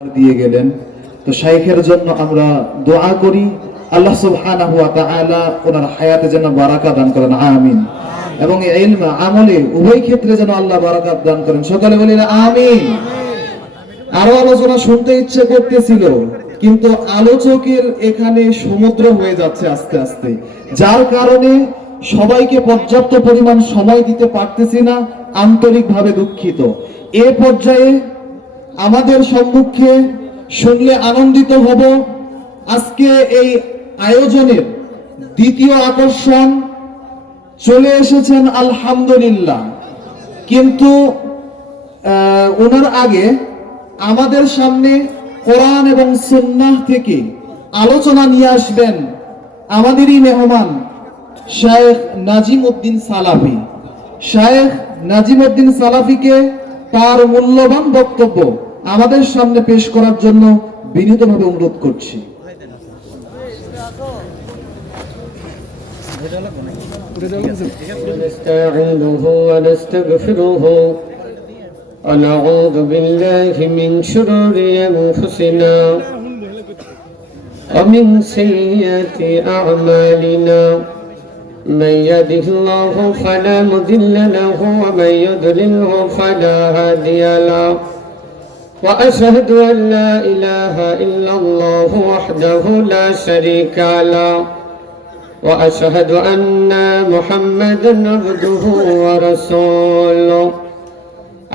দিয়ে গেলেন। তো শাইখের জন্য আমরা দোয়া করি, আল্লাহ সুবহানাহু ওয়া তাআলা ওনার হায়াতে যেন বারাকা দান করেন, আমিন। এবং ইলম আমলে উভয় ক্ষেত্রে যেন আল্লাহ বারাকাত দান করেন, সকলে বলি আমিন। আরো আলোচনা শুনতে ইচ্ছে করতেছিল, কিন্তু আলোচকের এখানে সমুদ্র হয়ে যাচ্ছে আস্তে আস্তে, যার কারণে সবাইকে পর্যাপ্ত পরিমাণ সময় দিতে পারতেছি না, আন্তরিকভাবে দুঃখিত। এ পর্যায়ে আমাদের সম্মুখে শুনলে আনন্দিত হব, আজকে এই আয়োজনের দ্বিতীয় আকর্ষণ চলে এসেছেন আলহামদুলিল্লাহ। কিন্তু ওনার আগে আমাদের সামনে কোরআন এবং সুন্নাহ থেকে আলোচনা নিয়ে আসবেন আমাদেরই মেহমান শায়েখ নাজিম উদ্দিন সালাফি। শায়েখ নাজিম উদ্দিন সালাফিকে তার মূল্যবান বক্তব্য আমাদের সামনে পেশ করার জন্য বিনীতভাবে অনুরোধ করছি। نستعينه ونستغفره ونعوذ بالله من شرور أنفسنا ومن سيئات أعمالنا من يهده الله فلا مضل له ومن يضلله فلا هادي له وأشهد أن لا إله إلا الله وحده لا شريك له وأشهد أن محمدا عبده ورسوله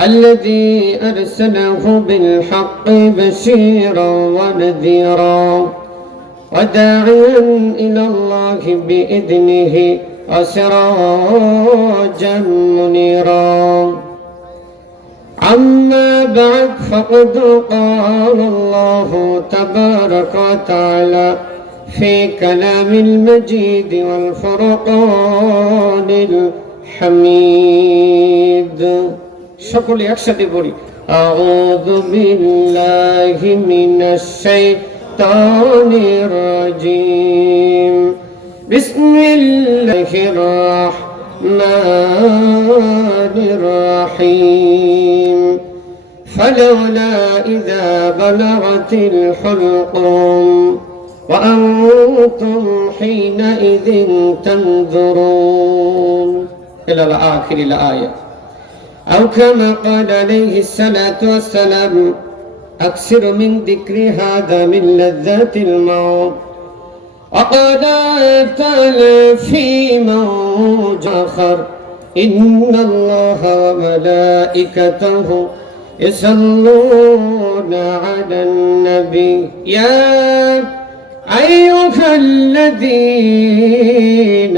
الذي أرسله بالحق بشيرا ونذيرا وداعيا إلى الله بإذنه وسراجا منيرا. أما بعد فقد قال الله تبارك وتعالى في كلام المجيد والفرقان الحميد. সকলে একসাথে বলি, أعوذ بالله من الشيطان الرجيم بسم الله الرحمن الرحيم فلولا إذا بلغت الحلقوم وأنتم حينئذ تنظرون إلى آخر الآية. أو كما قال عليه الصلاة والسلام أكثر من ذكر هذا من لذات الموت. وقال تعالى في موج آخر إن الله وملائكته يصلون على النبي يا أيها الذين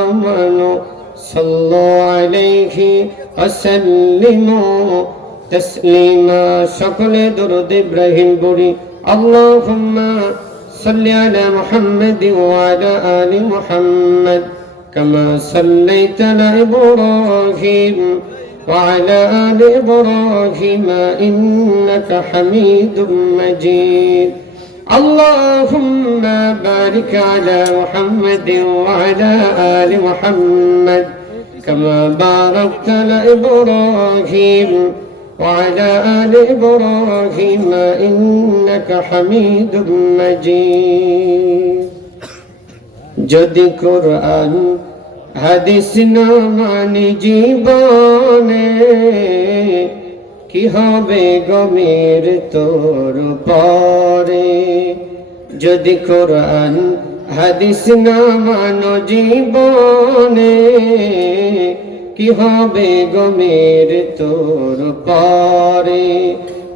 آمنوا صلوا عليه وسلموا تسليما. সকলে দরুদ ইব্রাহিম পড়ি। اللهم صل على محمد وعلى آل محمد كما صليت على إبراهيم وعلى آل إبراهيم إنك حميد مجيد. اللهم بارك على محمد وعلى آل محمد كما باركت على إبراهيم وعلى آل إبراهيم إنك حميد مجيد. যদি কোরআন হাদিস না মানি জীবনে কি হবে গমের তোর পরে। যদি কোরআন হাদিস না মানো জীবনে কি হবে গমের তোর পরে।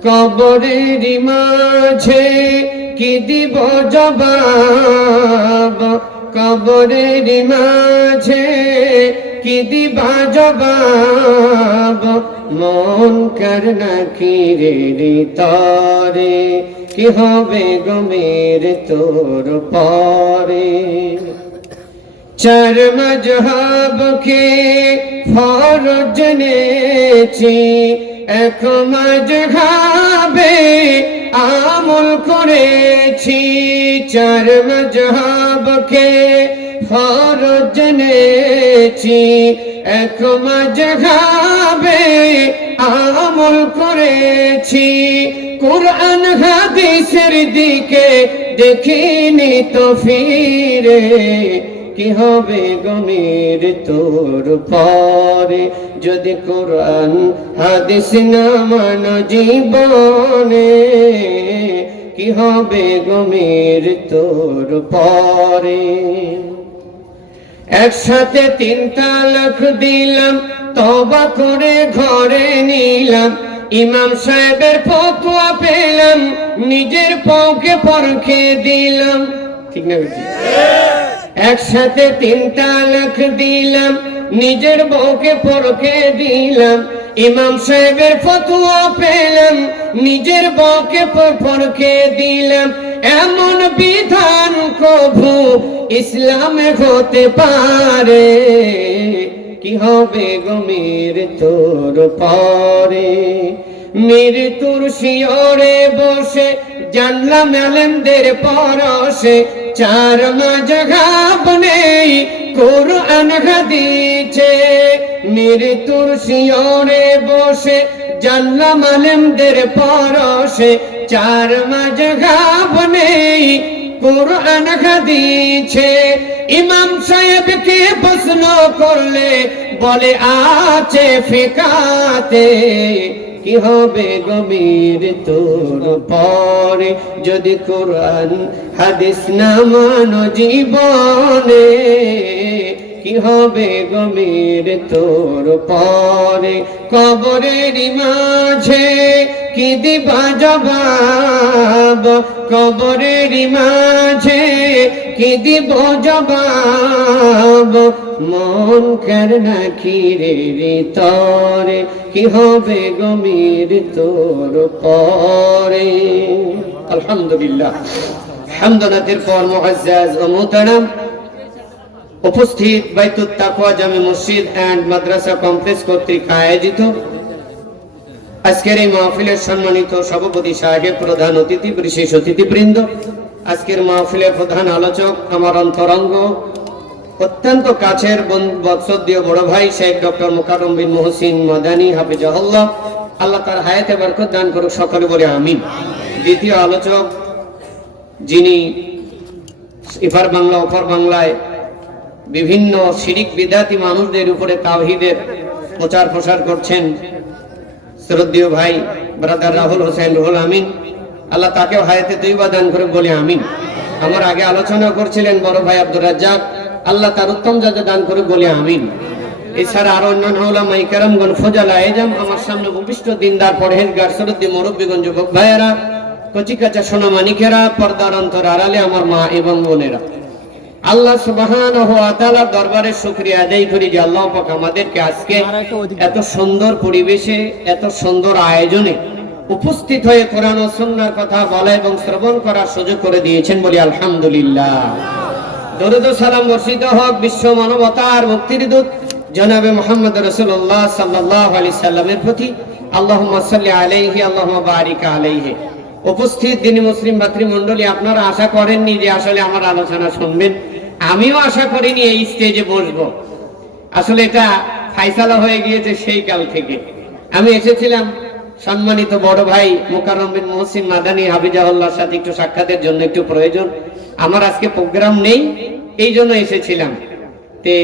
কবরের মাঝে কি দিব জবাব, কবরের মাঝে কি দিবা জবাব। মন কর নাকিরের তরে কি হবে গমের তোর পরে। চার মজহবকে ফরজ জেনেছি, এক মজহবে আমল করেছি। চার মজহবকে ফরজ জেনেছি, এক মজহবে আমল করেছি। কোরআন হাদিসের দিকে দেখিনি তো ফিরে, কি হবে গমের তোর পরে যদি কোরআন হাদিস না মানো জীবনে, কি হবে গমের তোর পরে। একসাথে 3 তালাক দিলাম, তওবা করে ঘরে নিলাম, ইমাম সাহেবের ফতোয়া পেলাম, নিজের পাওকে পরখে দিলাম। ঠিক না বেটি? একসাথে 3 তালাক দিলাম, নিজের বউকে পরখে দিলাম, ইমাম সাহেবের ফতোয়া পেলাম, নিজের বউকে পরখে দিলাম। এমন বিধান কভু ইসলামে হতে পারে, কি হবে গমের তোর পরে। মৃত্যুর শিয়রে বসে জানলাম আলেমদের পরশে, 4 মাযহাব নেই কোরআন হাদিসে। মৃত্যুর শিয়রে বসে জানলাম আলেমদের পরশে, 4 মাযহাব নেই কোরআন হাদিসে। ইমাম সাহেবকে প্রশ্ন করলে বলে আছে ফিকাতে, কি হবে গমের তোর পরে যদি কোরআন হাদিস না মানো জীবনে, কি হবে গমের তোর পরে। কবরের মাঝে কি দিবা জবাব, কবরের মাঝে কি দিব জবাব, মন কর নাকিরের তরে, কি হবে গমের তোর পরে। আলহামদুলিল্লাহ, হামদনাতের পর মুআজ্জাজ ও মুহতারাম উপস্থিত বাইতুত তাকওয়া জামি মসজিদ এন্ড মাদ্রাসা কমপ্লেক্স কর্তৃক আয়োজিত আজকের এই মাহফিলের সম্মানিত সভাপতি সাহেব, প্রধান অতিথি, বিশেষ অতিথিবৃন্দ, আজকের মাহফিলের প্রধান আলোচক, আমার অন্তরঙ্গ অত্যন্ত কাছের বৎসদ্দীয় বড় ভাই শেখ ডক্টর মোকাররম বিন মুহসিন মাদানী হাফিজাহুল্লাহ, আল্লাহ তার হায়াতে বরকত দান করুক, সকলে বলে আমিন। দ্বিতীয় আলোচক যিনি এপার বাংলা ওপার বাংলায় বিভিন্ন শিরিক বিদাতি মানুষদের উপরে তাওহীদের প্রচার প্রসার করছেন, শ্রদ্ধেয় ভাই ব্রাদার রাহুল হোসেন রুহুল আমিন, আল্লাহ তাকেও হায়াতে তৈবা দান করে বলে আমিন। আমার আগে আলোচনা করছিলেন বড় ভাই আব্দুর রাজ্জাক, আল্লাহ তার উত্তম যাতে দান করে বলে আমিন। এছাড়া আরো অন্যান্য উলামায়ে কেরামগণ, ফজল আয়েজাম, আমার সামনে উপবিষ্ট দিনদার পরহেজগার শ্রদ্ধেয় মুরব্বিগণ, যুবক ভাইয়েরা, কচিকাচা সোনামানিকেরা, পর্দার অন্তর আড়ালে আমার মা এবং বোনেরা, আল্লাহ সুবহানাহু ওয়া তাআলার দরবারে শুকরিয়া আদায় করি যে আল্লাহ পাক আমাদেরকে আজকে এত সুন্দর পরিবেশে, এত সুন্দর আয়োজনে উপস্থিত হয়ে কোরআন ও সুন্নাহর কথা বলা এবং শ্রবণ করার সুযোগ করে দিয়েছেন, বলি আলহামদুলিল্লাহ। দরুদ ও সালাম বর্ষিত হোক বিশ্ব মানবতার মুক্তির দূত জনাবে মুহাম্মদ রাসূলুল্লাহ সাল্লাল্লাহু আলাইহি সাল্লামের প্রতি। আল্লাহুম্মা সাল্লি আলাইহি, আল্লাহুম্মা বারিক আলাইহি। উপস্থিত দিনী মুসলিম ভাতৃমণ্ডলী, আপনারা আশা করেননি যে আসলে আমার আলোচনা শুনবেন, আমিও আশা করিনি এই স্টেজে বসবো। আসলে এটা ফাইসালা হয়ে গিয়েছে সেই কাল থেকে। আমি এসেছিলাম সম্মানিত বড় ভাই মোকাররম বিন মুহসিন মাদানী হাফিজাহুল্লাহর সাথে একটু সাক্ষাতের জন্য, একটু প্রয়োজন। আমার আজকে প্রোগ্রাম নেই, এই জন্য এসেছিলাম। তে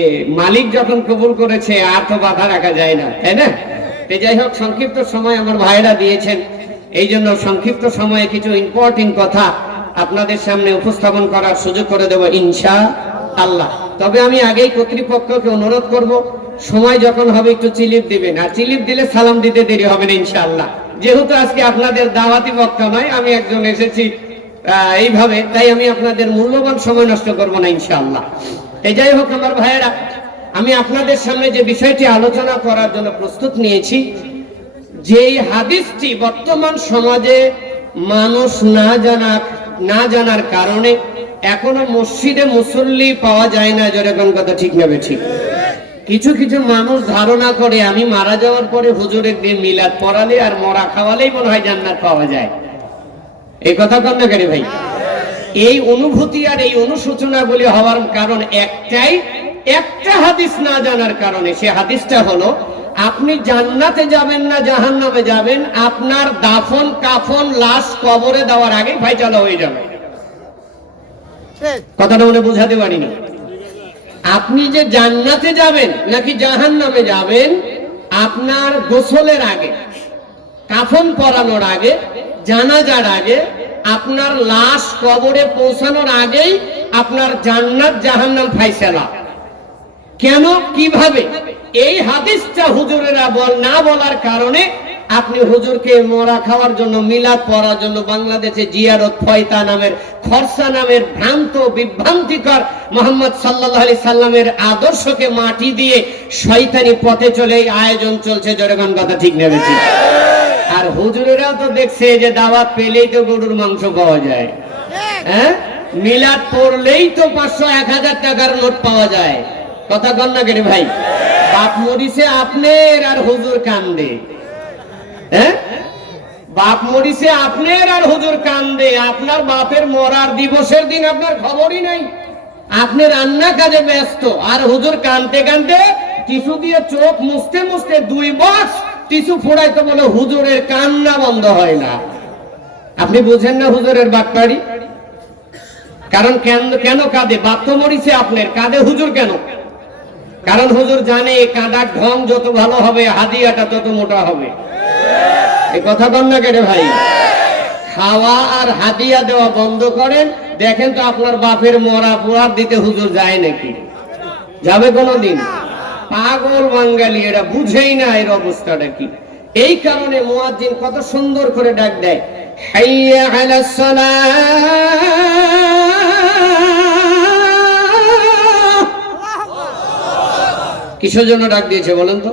মালিক যখন কবুল করেছে আর তো বাধা রাখা যায় না, তাই না? তে যাই হোক, সংক্ষিপ্ত সময় আমার ভাইরা দিয়েছেন, এই জন্য সংক্ষিপ্ত সময়ে কিছু ইম্পর্টেন্ট কথা আপনাদের সামনে উপস্থাপন করার সুযোগ করে দেব ইনশাআল্লাহ। তবে আমি আগেই কর্তৃপক্ষকে অনুরোধ করব, সময় যখন হবে একটু চিলিপ দিবেন, আর চিলিপ দিলে সালাম দিতে দেরি হবে না ইনশাআল্লাহ। যেহেতু আজকে আপনাদের দাওয়াতি বক্তা নয়, আমি একজন এসেছি এইভাবে, তাই আমি আপনাদের মূল্যবান সময় নষ্ট করব না ইনশাআল্লাহ। এই যাই হোক আমার ভাইয়েরা, আমি আপনাদের সামনে যে বিষয়টি আলোচনা করার জন্য প্রস্তুত নিয়েছি, যে হাদিসটি বর্তমান সমাজে মানুষ না জানার কারণে এখনো মসজিদে মুসল্লি পাওয়া যায় না। যেরকম কথা ঠিক নেবে ঠিক, কিছু কিছু মানুষ ধারণা করে আমি মারা যাওয়ার পরে হুজুরের দিয়ে মিলাদ পড়ালে আর মরা খাওয়ালেই মনে হয় জান্নাত পাওয়া যায়। এই কথা কন না কেন ভাই? এই অনুভূতি আর এই অনুশোচনাগুলি হওয়ার কারণ একটাই, একটা হাদিস না জানার কারণে। সে হাদিসটা হলো আপনি জান্নাতে যাবেন না জাহান্নামে যাবেন, আপনার দাফন কাফন লাশ কবরে দেওয়ার আগেই ফাইসালা হয়ে যাবে। কথাটা মনে বোঝাতে পারিনি। আপনি যে জান্নাতে যাবেন নাকি জাহান্নামে যাবেন, আপনার গোসলের আগে, কাফন পরানোর আগে, জানাজার আগে, আপনার লাশ কবরে পৌঁছানোর আগেই আপনার জান্নাত জাহান্নাম ফাইসালা। কেন, কিভাবে? এই হাদিসটা হুজুরেরা না বলার কারণে আপনি হুজুরকে মরা খাওয়ার জন্য, মিলাদ পড়ার জন্য বাংলাদেশে জিয়ারত ফয়তা নামের, খরসা নামের ভ্রান্ত বিভ্রান্তিকর মুহাম্মদ সাল্লাল্লাহু আলাইহি সাল্লামের আদর্শকে মাটি দিয়ে শয়তানি পথে চলে এই আয়োজন চলছে। জোরেগান কথা ঠিক নেবে। আর হুজুরেরা তো দেখছে যে দাওয়াত পেলেই তো গরুর মাংস পাওয়া যায়, হ্যাঁ, মিলাদ পড়লেই তো 500-1000 টাকার নোট পাওয়া যায়। কথা কন না কেন ভাই? বাপ মরিছে আপনার আর হুজুর কান্দে, হ্যাঁ, বাপ মরিছে আপনার আর হুজুর কান্দে। আপনার বাপের মরার দিবসের দিন আপনার খবরই নাই, আপনি রান্না কাজে ব্যস্ত, আর হুজুর কানতে কানতে টিস্যু দিয়ে চোখ মুছতে মুছতে 2 বক্স টিস্যু ফোড়াইতে বলে হুজুরের কান্না বন্ধ হয় না। আপনি বুঝেন না হুজুরের বাটপাড়ি? কারণ কেন কাঁদে? বাপ তো মরিছে আপনার, কাঁদে হুজুর কেন? কারণ হুজুর জানে কাঁদার ঢং যত ভালো হবে হাদিয়াটা তত মোটা হবে। এই কথা কন না কেন ভাই? খাওয়া আর হাদিয়া দেওয়া বন্ধ করেন, দেখেন তো আপনার বাপের মরা পোড়ার দিতে হুজুর যায় নাকি? যাবে কোনদিন? পাগল বাঙালি, এরা বুঝেই না এর অবস্থাটা কি। এই কারণে মুয়াজ্জিন কত সুন্দর করে ডাক দেয়, হাইয়া আলাস সালাহ। কিসের জন্য ডাক দিয়েছে বলেন তো?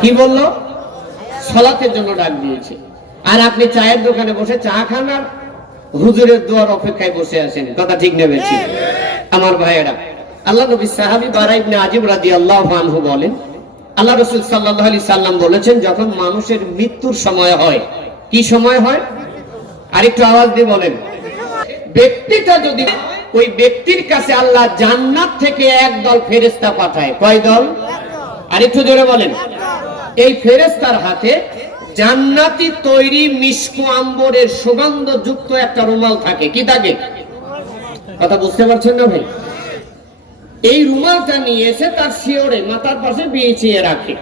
কি বললো? সালাতের জন্য ডাক দিয়েছে। আর আপনি চায়ের দোকানে বসে চা খান আর হুজুরের দোয়ার অপেক্ষায় বসে আছেন। কথা ঠিক নেবে? আমার ভাইয়েরা, আল্লাহ নবী সাহাবী বারা ইবনে আজিব রাদিয়াল্লাহু আনহু বলেন, আল্লাহ রাসূল সাল্লাল্লাহু আলাইহি সাল্লাম বলেছেন, যখন মানুষের মৃত্যুর সময় হয়, কি সময় হয়? আরেকটু আওয়াজ দিয়ে বলেন। ব্যক্তিটা যদি, ওই ব্যক্তির কাছে আল্লাহ জান্নাত থেকে একদল ফেরেশতা পাঠায়। কয় দল? আরেকটু জোরে বলেন। এই ফেরেশতার হাতে জান্নাতি তৈরি মিশকু আম্বরের সুগন্ধযুক্ত একটা রুমাল থাকে। কি থাকে? কথা বুঝতে পারছেন না ভাই? এই রুমালটা নিয়ে এসে তার শিয়রে মাথার পাশে বিছিয়ে রাখে।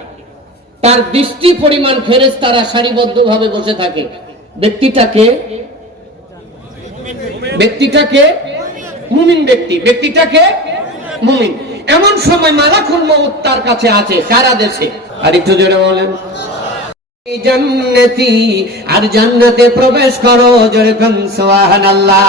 তার দৃষ্টি পরিমাণ ফেরেশতারা সারিবদ্ধভাবে বসে থাকে। ব্যক্তিটাকে মুমিন ব্যক্তি, ব্যক্তিটাকে মুমিন। এমন সময় মালাকুল মউত তার কাছে আছে। কার আদেশে? আর একটু জোরে বলেন। জান্নাতি, আর জান্নাতে প্রবেশ করো। জোরে কান সুবহানাল্লাহ।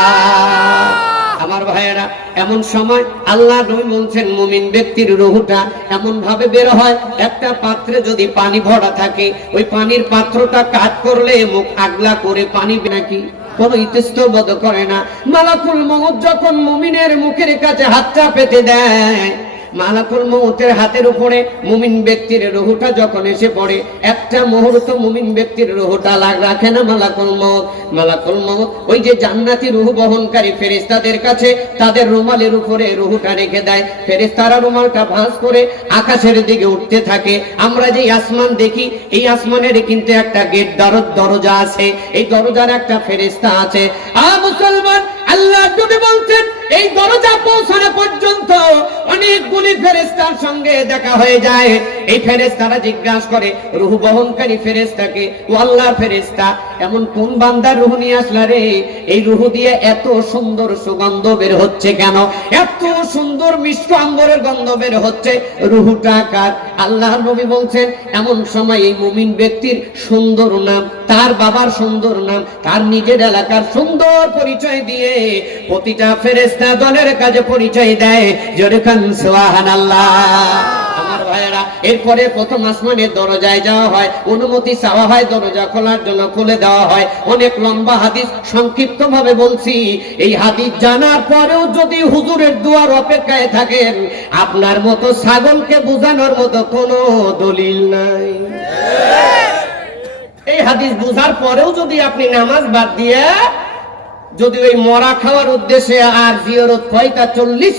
আমার ভাইয়েরা, এমন সময় আল্লাহ নবী বলছেন, মুমিন ব্যক্তির রূহটা এমন ভাবে বের হয়, একটা পাত্রে যদি পানি ভরা থাকে, ওই পানির পাত্রটা কাট করলে মুখ আগলা করে পানি নাকি কোন ইতস্তবোধ করে না। মালাকুল মউত যখন মুমিনের মুখের কাছে হাতটা পেতে দেয়, মালাকুল মউতের হাতের উপরে মুমিন ব্যক্তির রূহটা যখন এসে পড়ে, একটা মুহূর্ত মুমিন ব্যক্তির রূহটা রাখে না মালাকুল মউত। মালাকুল মউত ওই যে জান্নাতি রূহ বহনকারী ফেরেশতাদের কাছে তাদের রুমালের উপরে রূহটা রেখে দেয়। ফেরেশতারা রুমালটা ভাঁজ করে আকাশের দিকে উঠতে থাকে। আমরা যে আসমান দেখি, এই আসমানের কিন্তু একটা গেট, দরজা আছে। এই দরজার একটা ফেরেশতা আছে। মুসলমান, আল্লাহ নবী বলছেন, এই দরজা পৌঁছানো পর্যন্ত অনেকগুলি ফেরেশতার সঙ্গে দেখা হয়ে যায়। এই ফেরেশতারা জিজ্ঞাসা করে রূহ বহনকারী ফেরেশতাকে, ও আল্লাহর ফেরেশতা, এমন কোন বান্দার রূহ নিয়ে আসলা রে? এই রূহ দিয়ে এত সুন্দর সুগন্ধ বের হচ্ছে কেন? এত সুন্দর মিষ্টি আম্বরের গন্ধ বের হচ্ছে, রূহটা কার? আল্লাহর নবী বলছেন, এমন সময় এই মুমিন ব্যক্তির সুন্দর নাম, তার বাবার সুন্দর নাম, তার নিজের এলাকার সুন্দর পরিচয় দিয়ে প্রতিটা ফেরেশতা দলের কাছে পরিচয় দেয়। জোরে কান সুবহানাল্লাহ। আমার ভাইয়েরা, এরপরে প্রথম আসমানের দরজায় যাওয়া হয়, অনুমতি চাওয়া হয়, দরজা খোলার জন্য খুলে দেওয়া হয়। অনেক লম্বা হাদিস, সংক্ষিপ্ত ভাবে বলছি। এই হাদিস জানার পরেও যদি হুজুরের দুয়ার অপেক্ষায় থাকেন, আপনার মতো ছাগলকে বোঝানোর মতো কোনো দলিল নাই। এই হাদিস বুঝার পরেও যদি আপনি নামাজ বাদ দিয়ে যদি ওই মরা খাওয়ার উদ্দেশ্যে আর জিয়ারত কয়টা 40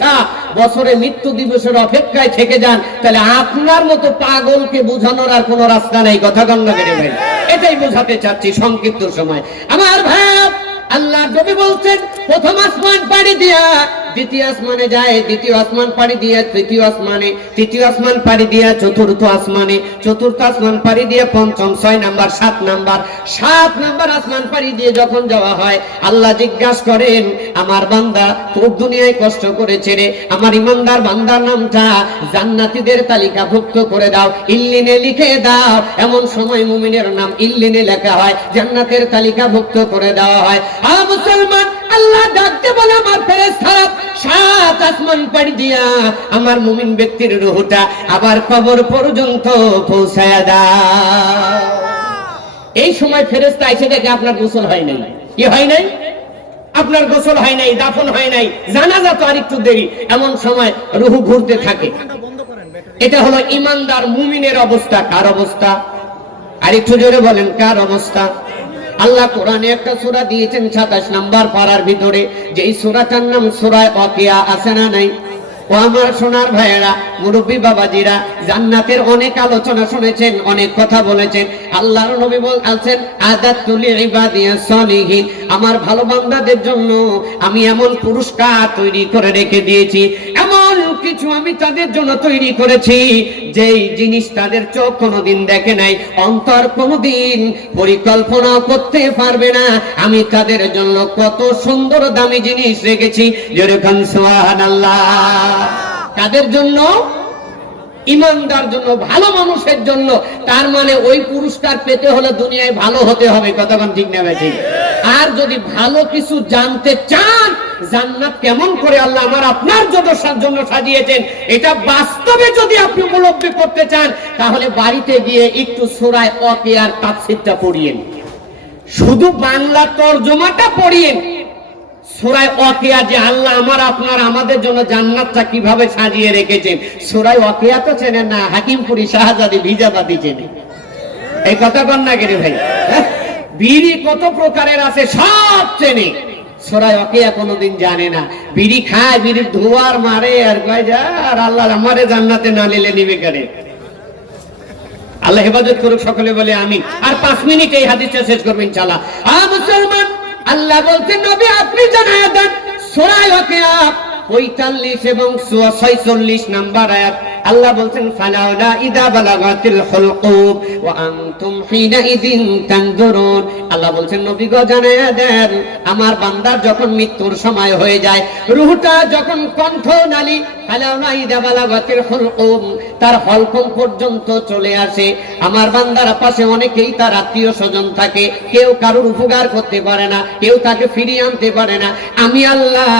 বছরে মৃত্যু দিবসের অপেক্ষায় থেকে যান, তাহলে আপনার মতো পাগলকে বোঝানোর আর কোনো রাস্তা নাই। কথা গণনা করে ভাই, এটাই বোঝাতে চাচ্ছি সংক্ষিপ্ত সময়। আমার ভাই, আল্লাহ নবী বলছেন প্রথম আসমান পাড়ি দিয়া দ্বিতীয় আসমানে যায়, দ্বিতীয় আসমান পাড়ি দিয়া তৃতীয় আসমানে, তৃতীয় আসমান পাড়ি দিয়া চতুর্থ আসমানে, চতুর্থ আসমান পাড়ি দিয়ে পঞ্চম, 6 নাম্বার, 7 নাম্বার, 7 নাম্বার আসমান পাড়ি দিয়ে যখন যাওয়া হয়, আল্লাহ জিজ্ঞাসা করেন, আমার বান্দা খুব দুনিয়ায় কষ্ট করেছে রে, আমার ইমানদার বান্দার নামটা জান্নাতীদের তালিকাভুক্ত করে দাও, ইল্লিনে লিখে দাও। এমন সময় মুমিনের নাম ইল্লিনে লেখা হয়, জান্নাতের তালিকাভুক্ত করে দেওয়া হয়। মুসলমান, আল্লাহ ডাকতে বলে আমার ফেরেশতারা 7 আসমান পাড়ি দিয়া আমার মুমিন ব্যক্তির রূহটা আবার কবর পর্যন্ত পৌঁছায়া দাও। এই সময় ফেরেশতা এসে দেখে আপনার গোসল হয় নাই। কি হয় নাই? আপনার গোসল হয় নাই, দাফন হয় নাই, জানাজা তো আরেকটু দেরি। এমন সময় রূহ ঘুরতে থাকে। এটা হলো ইমানদার মুমিনের অবস্থা। কার অবস্থা? আরেকটু জোরে বলেন, কার অবস্থা? আল্লাহ কোরআনে একটা সূরা দিয়েছেন 27 নাম্বার পারার ভিতরে, যে এই সূরাটার নাম সূরা ওয়াকিয়া। আছে না নাই? ও আমার সোনার ভাইয়েরা, মুরব্বী বাবাজিরা, জান্নাতের অনেক আলোচনা শুনেছেন, অনেক কথা বলেছেন। আল্লাহর নবী বলছেন, আদাতুল ইবাদিয়াস সালিহিন, আমার ভালো বান্দাদের জন্য আমি এমন পুরস্কার তৈরি করে রেখে দিয়েছি, এমন কিছু আমি তাদের জন্য তৈরি করেছি যেই জিনিস তাদের চোখ কোনোদিন দেখে নাই, অন্তর কোনোদিন পরিকল্পনা করতে পারবে না। আমি তাদের জন্য কত সুন্দর দামি জিনিস রেখেছি। যেরকম সুবহানাল্লাহ। কাদের জন্য? ইমানদার জন্য, ভালো মানুষের জন্য। তার মানে ওই পুরস্কার পেতে হলে দুনিয়ায় ভালো হতে হবে। কতক্ষণ ঠিক না ভাই? ঠিক। আর যদি ভালো কিছু জানতে চান, জান্নাত কেমন করে আল্লাহ আমার আপনার জন্য সাজিয়েছেন, এটা বাস্তবে যদি আপনি উপলব্ধি করতে চান, তাহলে বাড়িতে গিয়ে একটু সূরা ওয়াকিয়ার তাফসীরটা পড়িয়েন, শুধু বাংলা তরজমাটা পড়িয়েন। সূরা ওয়াকিয়া যে আল্লাহ আমার আপনার আমাদের জন্য জান্নাতটা কিভাবে সাজিয়ে রেখেছেন। সূরা ওয়াকিয়া তো চেনেন না? হাকিমপুরি শাহজাদি ভিজাবাদি চেনে। এই কথা কন না কেন ভাই? বিড়ি কত প্রকারের আছে সব চেনে, সূরা ওয়াকিয়া কোনোদিন জানে না। বিড়ি খায়, বিড়ির ধোয়ার মারে, আর কয় যা আর আল্লাহ আমারে জান্নাতে না নিলে নিবে কেন? আল্লাহ হেফাজত করুক, সকলে বলে আমিন। আর 5 মিনিট এই হাদিসটা শেষ করবেন ইনশাআল্লাহ। মুসলমান, আল্লাহ বলছেন নবী আপনি জানায়া দেন, সূরা ওয়াকিয়া 45 এবং 46 নাম্বার আয়াত। আল্লাহ বলছেন, ফালাউলা ইদা বালাগাতিল হুলকুম ওয়া আনতুম হিনাইদিন তানজুরুন। আল্লাহ বলছেন নবী গো জানায়া দেন, আমার বান্দার যখন মৃত্যুর সময় হয়ে যায়, রূহটা যখন কণ্ঠনালী ফালাউলা ইদা বালাগাতিল হুলকুম, তার হলকম পর্যন্ত চলে আসে, আমার বান্দার পাশে অনেকেই তার আত্মীয় স্বজন থাকে, কেউ কারোর উপকার করতে পারে না, কেউ তাকে ফিরিয়ে আনতে পারে না, আমি আল্লাহ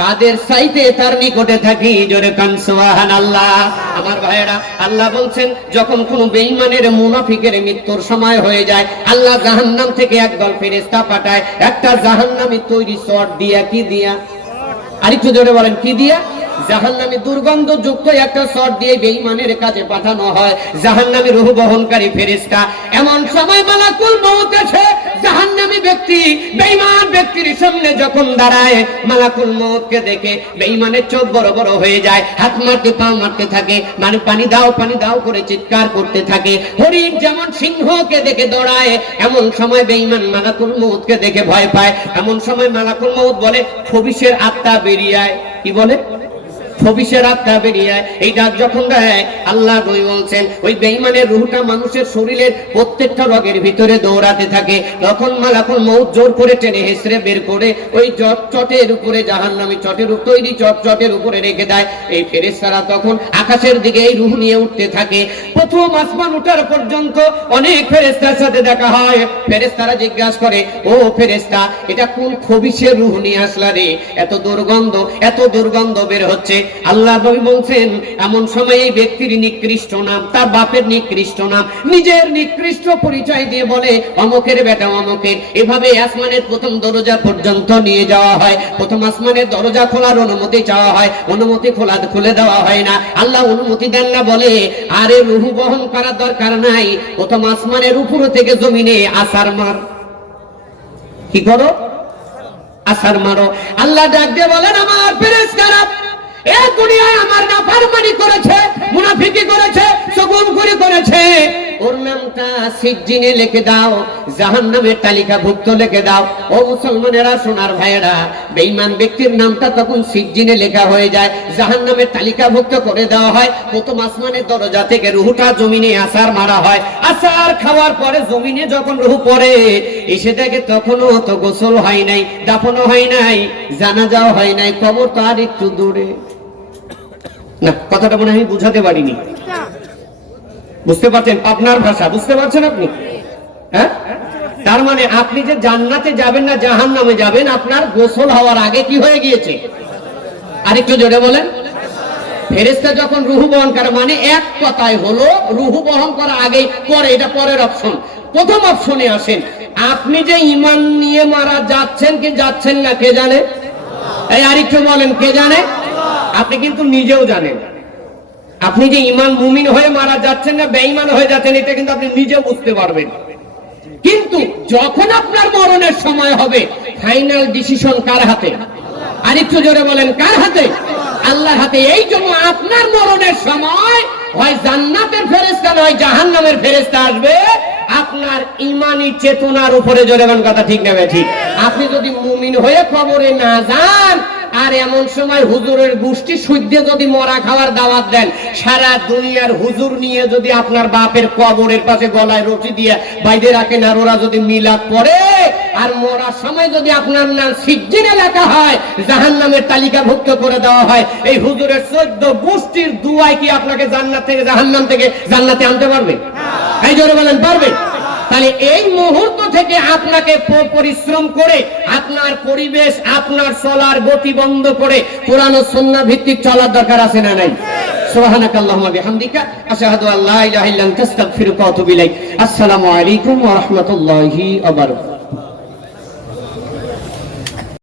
তাদের চাইতে তার নিকটে থাকি। জোরে কান সুবহানাল্লাহ। আমার ভাইয়েরা, আল্লাহ বলছেন যখন কোন বেঈমানের মুনাফিকের মৃত্যুর সময় হয়ে যায়, আল্লাহ জাহান্নাম থেকে একদল ফেরেশতা পাঠায়, একটা জাহান্নামী তৈরি চট দিয়া। কি দিয়া? আরেকটু জোরে বলেন, কি দিয়া? জাহান্নামী দুর্গন্ধযুক্ত একটা চট দিয়ে বেঈমানের কাছে পাঠানো হয়, জাহান্নামী রূহ বহনকারী ফেরেশতা। এমন সময় মালাকুল মউত এসে জাহান্নামী ব্যক্তি বেঈমান ব্যক্তির সামনে যখন দাঁড়ায়, মালাকুল মউতকে দেখে বেঈমানের চোখ বড় বড় হয়ে যায়, হাত মারতে পা মারতে থাকে, মানে পানি দাও করে চিৎকার করতে থাকে। হরিণ যেমন সিংহকে দেখে দৌড়ায়, এমন সময় বেঈমান মালাকুল মউতকে দেখে ভয় পায়। এমন সময় মালাকুল মউত বলে, খবিশের আত্মা বেরিয়ে আয়। কি বলে? খবিশের আত্মা বেরিয়ে আয়। এই ডাক যখন দেয়, আল্লাহ নবী বলছেন ওই বেঈমানের রূহটা মানুষের শরীরের প্রত্যেকটা রগের ভিতরে দৌড়াতে থাকে। তখন মালাকুল মউত জোর করে টেনে হেসড়ে বের করে ওই চটের উপরে, জাহান্নামী চটের তৈরি চটের উপরে রেখে দেয়। এই ফেরেশতারা তখন আকাশের দিকে এই রূহ নিয়ে উঠতে থাকে। প্রথম আসমান উঠার পর্যন্ত অনেক ফেরেশতার সাথে দেখা হয়। ফেরেশতারা জিজ্ঞাসা করে, ও ফেরেশতা, এটা কোন খবিশের রূহ নিয়ে আসলা রে? এত দুর্গন্ধ বের হচ্ছে। আল্লাহ নবী বলছেন, এমন সময় এই ব্যক্তির নিকৃষ্ট নাম, তার বাপের নিকৃষ্ট নাম, নিজের নিকৃষ্ট পরিচয় দিয়ে বলে, অমুকের বেটা অমুকের। এভাবে আসমানের প্রথম দরজা পর্যন্ত নিয়ে যাওয়া হয়। প্রথম আসমানের দরজা খোলার অনুমতি চাওয়া হয়, অনুমতি খুলে দেওয়া হয় না। আল্লাহ অনুমতি দেন না, বলে আরে রূহ বহন করার দরকার নাই, প্রথম আসমানের উপর থেকে জমিনে আছাড় মার। কি করো? আসার মারো। আল্লাহ ডাক দিয়ে বলেন আমার ফেরেশতারা এই দুনিয়ায় আমার নাফরমানি করেছে, মুনাফিকি করেছে, চগলখড়ি করেছে, ওর নামটা সিজ্জিনে লিখে দাও, জাহান্নামের তালিকাভুক্ত লিখে দাও। ও মুসলমানেরা, সোনার ভাইয়েরা, বেঈমান ব্যক্তির নামটা তখন সিজ্জিনে লেখা হয়ে যায়, জাহান্নামের তালিকাভুক্ত করে দেওয়া হয়। প্রথম আসমানের দরজা থেকে রূহটা জমিনে আসার মারা হয়। আসার খাওয়ার পরে জমিনে যখন রূহ পড়ে এসে দেখে তখনও তো গোসল হয় নাই, দাফনও হয় নাই, জানাজাও হয় নাই, কবর তো আর একটু দূরে। না, কথাটা মনে হয় আমি বুঝাতে পারিনি। বুঝতে পারছেন? আপনার ভাষা বুঝতে পারছেন আপনি? হ্যাঁ, তার মানে আপনি যে জান্নাতে যাবেন না জাহান্নামে যাবেন, আপনার গোসল হওয়ার আগে কি হয়ে গিয়েছে? আরেকটু জোরে বলেন। ফেরেশতা যখন রূহ বহন করে, মানে এক কথায় হলো রূহ বহন করা আগে পরে, এটা পরের অপশন। প্রথম অপশনে আসেন, আপনি যে ঈমান নিয়ে মারা যাচ্ছেন কি যাচ্ছেন না কে জানে? এই আরেকটু বলেন, কে জানে? আপনি কিন্তু নিজেও জানেন। আপনি যে ঈমান মুমিন হয়ে মারা যাচ্ছেন না বেঈমান হয়ে যাচ্ছেন, এটা কিন্তু আপনি নিজেও বুঝতে পারবেন। কিন্তু যখন আপনার মরণের সময় হবে, ফাইনাল ডিসিশন কার হাতে? আরেকটু জোরে বলেন, কার হাতে? আল্লাহর হাতে। এই জন্য আপনার মরণের সময় হয় জান্নাতের ফেরেশতা নয় জাহান্নামের ফেরেশতা আসবে আপনার ঈমানি চেতনার উপরে। জোরে বলেন, কথা ঠিক না ঠিক? আপনি যদি মুমিন হয়ে কবরে না যান, আর এমন সময় হুজুরের গোষ্ঠী সুদ্ধে যদি মরা খাওয়ার দাওয়াত দেন, সারা দুনিয়ার হুজুর নিয়ে যদি আপনার বাপের কবরের পাশে গলায় রশি দিয়ে বাইরে রাখেন, আর ওরা যদি মিলাদ পড়ে, আর মরার সময় যদি আপনার নাম সিজ্জিনে লেখা হয়, জাহান্নামের তালিকাভুক্ত করে দেওয়া হয়, এই হুজুরের 14 গোষ্ঠীর দুয়ায় কি আপনাকে জান্নাত থেকে জাহান্নাম থেকে জান্নাতে আনতে পারবে? এই জোরে বলেন, পারবে? তাহলে এই মুহূর্ত থেকে আপনাকে পরিশ্রম করে আপনার পরিবেশ, আপনার চলার গতি বন্ধ করে কোরআন ও সুন্নাহ ভিত্তিক চলার দরকার আছে না নাই? সুবহানাকাল্লাহুম্মা বিহামদিকা আশহাদু আল্লা ইলাহা ইল্লা আনতা আস্তাগফিরুকা ওয়া আতুবু ইলাইক। আসসালামু আলাইকুম ওয়া রাহমাতুল্লাহি ওয়া বারাকাতুহু।